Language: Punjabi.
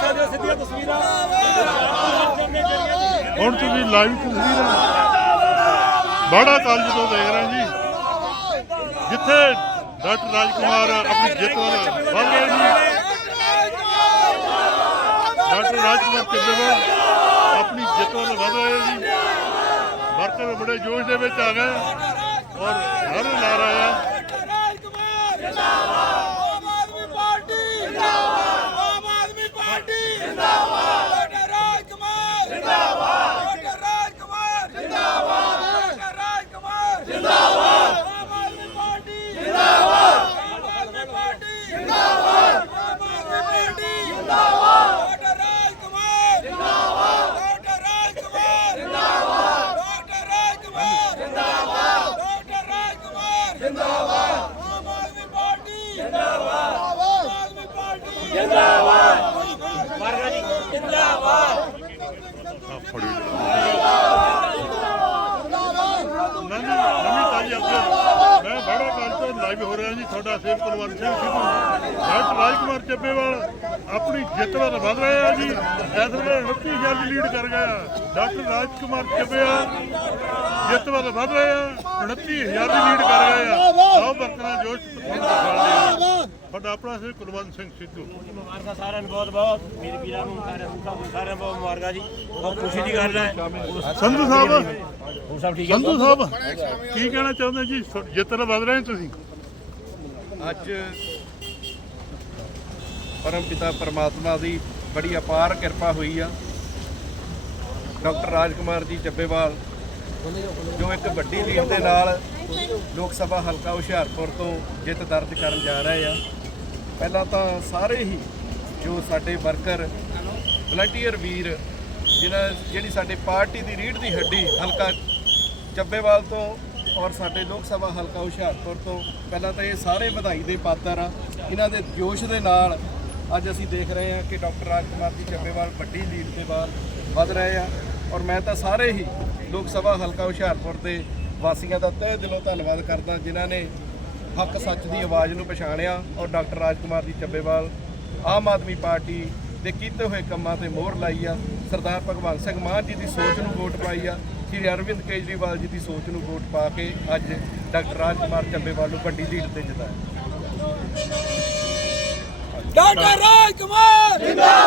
ਦੇਖ ਸਕਦੇ ਹੋ ਸਿੱਧੀਆਂ ਤਸਵੀਰਾਂ। ਹੁਣ ਤੁਸੀਂ ਲਾਈਵ ਤਸਵੀਰਾਂ। ਬਾੜਾ ਕਾਲਜ ਤੋਂ ਦੇਖ ਰਹੇ ਜੀ। ਜਿੱਥੇ ਡਾਕਟਰ ਰਾਜਕੁਮਾਰ ਆਪਣੀ ਜਿੱਤ ਵੱਲ ਵੱਧ ਰਹੇ ਜੀ ਡਾਕਟਰ ਰਾਜਕੁਮਾਰ ਚੱਬੇਵਾਲ ਆਪਣੀ ਜਿੱਤ ਵੱਲ ਵਧ ਰਹੇ ਜੀ। ਵਰਕਰ ਬੜੇ ਜੋਸ਼ ਦੇ ਵਿੱਚ ਆ ਗਏ। ਔਰ ਨਾਰੇ ਲਾ ਰਹੇ ਆ ਰਾਜਕੁਮਾਰ ਜਿੰਦਾਬਾਦ ਆਮ ਆਦਮੀ ਪਾਰਟੀ ਜਿੰਦਾਬਾਦ ਆਮ ਆਦਮੀ ਪਾਰਟੀ ਜਿੰਦਾਬਾਦ ਡਾਕਟਰ ਰਾਜਕੁਮਾਰ ਜਿੰਦਾਬਾਦ ਡਾਕਟਰ ਰਾਜਕੁਮਾਰ ਜਿੰਦਾਬਾਦ ਡਾਕਟਰ ਰਾਜਕੁਮਾਰ ਜਿੰਦਾਬਾਦ ਆਮ ਆਦਮੀ ਪਾਰਟੀ ਜਿੰਦਾਬਾਦ ਆਮ ਆਦਮੀ ਪਾਰਟੀ ਜਿੰਦਾਬਾਦ ਆਮ ਆਦਮੀ ਪਾਰਟੀ ਜਿੰਦਾਬਾਦ ਡਾਕਟਰ ਰਾਜਕੁਮਾਰ ਜਿੰਦਾਬਾਦ ਡਾਕਟਰ ਰਾਜਕੁਮਾਰ ਜਿੰਦਾਬਾਦ ਡਾਕਟਰ ਰਾਜਕੁਮਾਰ ਜਿੰਦਾਬਾਦ ਡਾਕਟਰ ਰਾਜਕੁਮਾਰ ਜਿੰਦਾਬਾਦ ਆਮ ਆਦਮੀ ਪਾਰਟੀ ਜਿੰਦਾਬਾਦ ਆਮ ਆਦਮੀ ਪਾਰਟੀ ਜਿੰਦਾਬਾਦ ਮਾਰਗਾ ਜੀ ਜਿੰਦਾਬਾਦ ਆ ਫੜੀ ਨਵੀਂ ਤਾਜੀ ਅਪਡੇਟ ਮੈਂ ਬਾੜਾ ਕਾਲ ਤੋਂ ਲਾਈਵ ਹੋ ਰਿਹਾ ਜੀ, ਤੁਹਾਡਾ ਸੇਵ ਕੁਲਵੰਤ ਸਿੰਘ ਸਿੱਧੂ ਡਾਕਟਰ ਰਾਜਕੁਮਾਰ ਚੱਬੇਵਾਲ ਆਪਣੀ ਜਿੱਤ ਵੱਲ ਵਧ ਰਹੇ ਆ ਜੀ, ਇਸ ਵੇਲੇ 29000 ਦੀ ਲੀਡ ਕਰ ਗਿਆ। ਡਾਕਟਰ ਰਾਜਕੁਮਾਰ ਚੱਬੇਵਾਲ ਜਿੱਤ ਵੱਲ ਵਧ ਰਹੇ ਆ 29000 ਦੀ ਲੀਡ ਕਰ ਰਹੇ ਆ। ਆਓ ਵਰਕਰਾਂ ਜੋਸ਼ ਸਾਡਾ ਆਪਣਾ ਸੇਵ ਕੁਲਵੰਤ ਸਿੰਘ ਸਿੱਧੂ। ਮੁਬਾਰਕਾਂ ਸਾਰਿਆਂ ਨੂੰ ਬਹੁਤ ਬਹੁਤ। ਮੇਰੇ ਵੀਰਾਂ ਨੂੰ ਸਾਰਿਆਂ ਨੂੰ ਸਾਰਿਆਂ ਨੂੰ ਬਹੁਤ ਮੁਬਾਰਕਾਂ ਜੀ। ਬਹੁਤ ਖੁਸ਼ੀ ਦੀ ਗੱਲ ਹੈ। ਸੰਧੂ ਸਾਹਿਬ? ਹੋਰ ਸਭ ਠੀਕ ਹੈ? ਸੰਧੂ ਸਾਹਿਬ ਕੀ ਕਹਿਣਾ ਚਾਹੁੰਦੇ ਜੀ? ਜਿੱਤ ਵੱਲ ਵਧ ਰਹੇ ਤੁਸੀਂ? ਅੱਜ ਪਰਮ ਪਿਤਾ ਪਰਮਾਤਮਾ ਦੀ ਬੜੀ ਅਪਾਰ ਕਿਰਪਾ ਹੋਈ ਆ। ਡਾਕਟਰ ਰਾਜਕੁਮਾਰ ਜੀ ਚੱਬੇਵਾਲ ਜੋ ਇੱਕ ਵੱਡੀ ਲੀਡ ਦੇ ਨਾਲ ਲੋਕ ਸਭਾ ਹਲਕਾ ਹੁਸ਼ਿਆਰਪੁਰ ਤੋਂ ਜਿੱਤ ਦਰਜ ਕਰਨ ਜਾ ਰਹੇ ਆ। ਪਹਿਲਾਂ ਤਾਂ ਸਾਰੇ ਹੀ ਜੋ ਸਾਡੇ ਵਰਕਰ ਵਲੰਟੀਅਰ ਵੀਰ, ਜਿਨ੍ਹਾਂ, ਜਿਹੜੀ ਸਾਡੇ ਪਾਰਟੀ ਦੀ ਰੀੜ ਦੀ ਹੱਡੀ ਹਲਕਾ ਚੱਬੇਵਾਲ ਤੋਂ ਔਰ ਸਾਡੇ ਲੋਕ ਸਭਾ ਹਲਕਾ ਹੁਸ਼ਿਆਰਪੁਰ ਤੋਂ, ਪਹਿਲਾਂ ਤਾਂ ਇਹ ਸਾਰੇ ਵਧਾਈ ਦੇ ਪਾਤਰ ਆ। ਇਹਨਾਂ ਦੇ ਜੋਸ਼ ਦੇ ਨਾਲ ਅੱਜ ਅਸੀਂ ਦੇਖ ਰਹੇ ਹਾਂ ਕਿ ਡਾਕਟਰ ਰਾਜ ਕੁਮਾਰ ਜੀ ਚੱਬੇਵਾਲ ਵੱਡੀ ਲੀਡ ਦੇ ਬਾਅਦ ਵੱਧ ਰਹੇ ਆ। ਔਰ ਮੈਂ ਤਾਂ ਸਾਰੇ ਹੀ ਲੋਕ ਸਭਾ ਹਲਕਾ ਹੁਸ਼ਿਆਰਪੁਰ ਦੇ ਵਾਸੀਆਂ ਦਾ ਤਹਿ ਦਿਲੋਂ ਧੰਨਵਾਦ ਕਰਦਾ, ਜਿਨ੍ਹਾਂ ਨੇ ਹੱਕ ਸੱਚ ਦੀ ਆਵਾਜ਼ ਨੂੰ ਪਛਾਣਿਆ ਔਰ ਡਾਕਟਰ ਰਾਜਕੁਮਾਰ ਜੀ ਚੱਬੇਵਾਲ ਆਮ ਆਦਮੀ ਪਾਰਟੀ ਦੇ ਕੀਤੇ ਹੋਏ ਕੰਮਾਂ ਤੇ ਮੋਹਰ ਲਾਈ ਆ। ਸਰਦਾਰ ਭਗਵੰਤ ਸਿੰਘ ਮਾਨ ਜੀ ਦੀ ਸੋਚ ਨੂੰ ਵੋਟ ਪਾਈ ਆ। ਸ਼੍ਰੀ ਅਰਵਿੰਦ ਕੇਜਰੀਵਾਲ ਜੀ ਦੀ ਸੋਚ ਨੂੰ ਵੋਟ ਪਾ ਕੇ ਅੱਜ ਡਾਕਟਰ ਰਾਜਕੁਮਾਰ ਚੱਬੇਵਾਲ ਨੂੰ ਵੱਡੀ ਲੀਡ ਤੇ ਜਿਤਾਇਆ। ਡਾਕਟਰ ਰਾਜਕੁਮਾਰ ਜਿੰਦਾਬਾਦ!